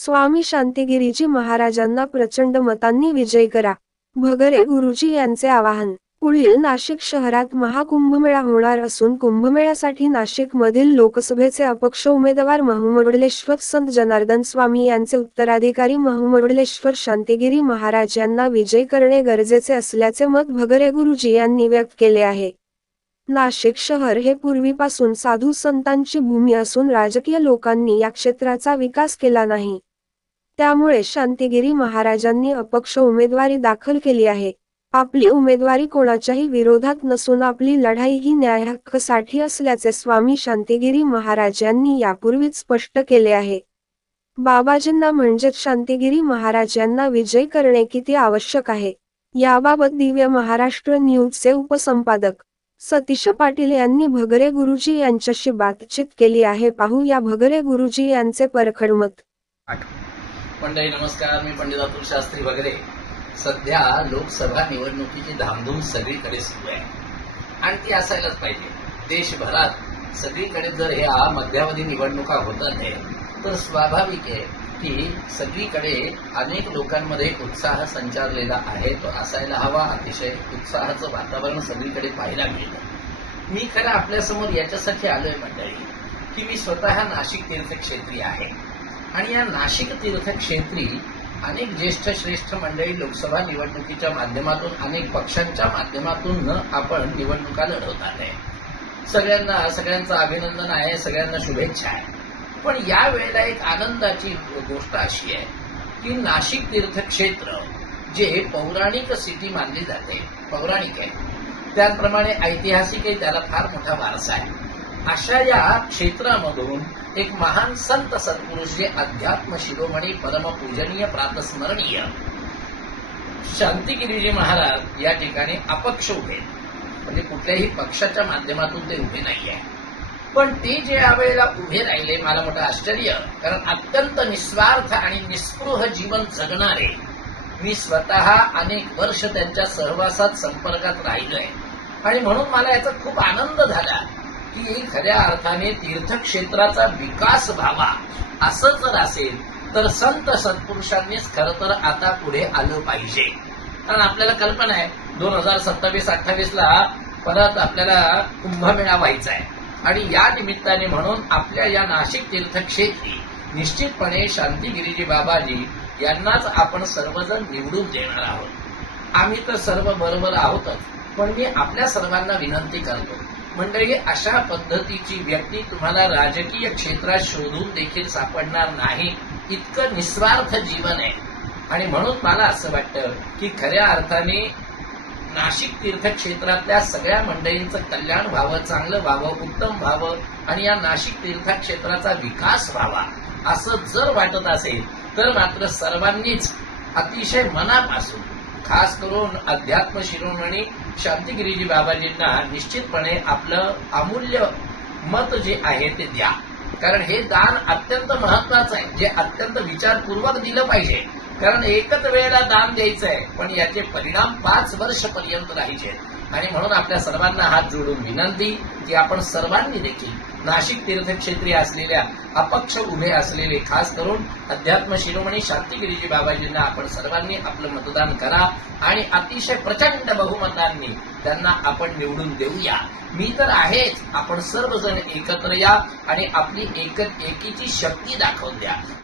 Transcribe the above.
स्वामी शांतिगिरीजी महाराजांना प्रचंड मतांनी विजय करा. भगरे गुरुजी यांचे आवाहन. पुढील नाशिक शहरात महाकुंभमेळा होणार असून कुंभमेळ्यासाठी नाशिक मधील लोकसभेचे अपक्ष उमेदवार महमडलेश्वर संत जनार्दन स्वामी यांचे उत्तराधिकारी महमडलेश्वर शांतिगिरी महाराज यांना विजय करणे गरजेचे असल्याचे मत भगरे गुरुजी यांनी व्यक्त केले आहे. नाशिक शहर हे पूर्वीपासून साधू संतांची भूमी असून राजकीय लोकांनी या क्षेत्राचा विकास केला नाही. त्यामुळे शांतिगिरी महाराजांनी अपक्ष उमेदवारी दाखल केली आहे. आपली उमेदवारी कोणाच्याही विरोधात नसून आपली लढाई ही न्यायहक्कासाठी असल्याचे स्वामी शांतिगिरी महाराज यांनी यापूर्वीच स्पष्ट केले आहे. बाबाजींना म्हणजेच शांतिगिरी महाराज यांना विजय करणे किती आवश्यक आहे? याबाबत दिव्य महाराष्ट्र न्यूजचे उपसंपादक सतीश पाटील यांनी भगरे गुरुजी यांच्याशी बातचीत केली आहे. पाहू या भगरे गुरुजी यांचे परखड मत मंडळी नमस्कार. मी पंडित अतुल शास्त्री वगैरे. सध्या लोकसभा निवडणुकीची धामधूम सगळीकडे सुरू आहे. आणि ती असायलाच पाहिजे. देशभरात सगळीकडे जर ह्या मध्यावधी निवडणुका होतात आहे तर स्वाभाविक आहे की सगळीकडे अनेक लोकांमध्ये उत्साह संचारलेला आहे. तो असायला हवा. अतिशय उत्साहाचं वातावरण सगळीकडे पाहायला मिळतं. मी खरं आपल्यासमोर याच्यासाठी आलोय मंडळी की मी स्वतः नाशिक तीर्थक्षेत्री आहे. आणि या नाशिक तीर्थक्षेत्री अनेक ज्येष्ठ श्रेष्ठ मंडळी लोकसभा निवडणुकीच्या माध्यमातून अनेक पक्षांच्या माध्यमातून न आपण निवडणुका लढवतात आहे सगळ्यांना सगळ्यांचं अभिनंदन आहे सगळ्यांना शुभेच्छा आहे. पण या वेळेला एक आनंदाची गोष्ट अशी आहे की नाशिक तीर्थक्षेत्र जे पौराणिक सिटी मानली जाते पौराणिक आहे. त्याचप्रमाणे ऐतिहासिकही त्याला फार मोठा वारसा आहे. अशा या क्षेत्रामधून एक महान संत सत्पुरुष जे अध्यात्म शिरोमणी परमपूजनीय प्रातस्मरणीय शांतिगिरीजी महाराज या ठिकाणी अपक्ष उभे म्हणजे कुठल्याही पक्षाच्या माध्यमातून ते उभे नाही आहे पण ते जे यावेळेला उभे राहिले मला मोठं आश्चर्य कारण अत्यंत निस्वार्थ आणि निस्पृह जीवन जगणारे मी स्वतः अनेक वर्ष त्यांच्या सहवासात संपर्कात राहिलोय. आणि म्हणून मला याचा खूप आनंद झाला. की खऱ्या अर्थाने तीर्थक्षेत्राचा विकास व्हावा असं जर असेल तर संत सत्पुरुषांनीच खरं तर आता पुढे आलं पाहिजे. कारण आपल्याला कल्पना आहे दोन हजार सत्तावीस अठ्ठावीस ला परत आपल्याला कुंभमेळा व्हायचा आहे. आणि या निमित्ताने म्हणून आपल्या या नाशिक तीर्थक्षेत्री निश्चितपणे शांतीगिरीजी बाबाजी यांनाच आपण सर्वजण निवडून देणार आहोत. आम्ही तर सर्व बरोबर आहोतच पण मी आपल्या सर्वांना विनंती करतो मंडळी अशा पद्धतीची व्यक्ती तुम्हाला राजकीय क्षेत्रात शोधून देखील सापडणार नाही. इतकं निस्वार्थ जीवन आहे. आणि म्हणून मला असं वाटतं की खऱ्या अर्थाने नाशिक तीर्थक्षेत्रातल्या सगळ्या मंडळींचं कल्याण व्हावं चांगलं व्हावं उत्तम व्हावं आणि या नाशिक तीर्थक्षेत्राचा विकास व्हावा असं जर वाटत असेल तर मात्र सर्वांनीच अतिशय मनापासून खास करून अध्यात्म शिरोमणी शांतिगिरीजी बाबाजींना निश्चितपणे आपलं अमूल्य मत जे आहे ते द्या. कारण हे दान अत्यंत महत्वाचं आहे. जे अत्यंत विचारपूर्वक दिलं पाहिजे. कारण एकच वेळेला दान द्यायचं आहे पण याचे परिणाम पाच वर्ष पर्यंत राहायचे आणि म्हणून आपल्या सर्वांना हात जोडून विनंती की आपण सर्वांनी देखील नाशिक तीर्थक्षेत्री असलेल्या अपक्ष उभे असलेले खास करून अध्यात्म शिरोमणी शांतिगिरीजी बाबाजींना आपण सर्वांनी आपलं मतदान करा आणि अतिशय प्रचंड बहुमतांनी त्यांना आपण निवडून देऊया. मी तर आहेच. आपण सर्वजण एकत्र या आणि आपली एक एकीची शक्ती दाखवून द्या.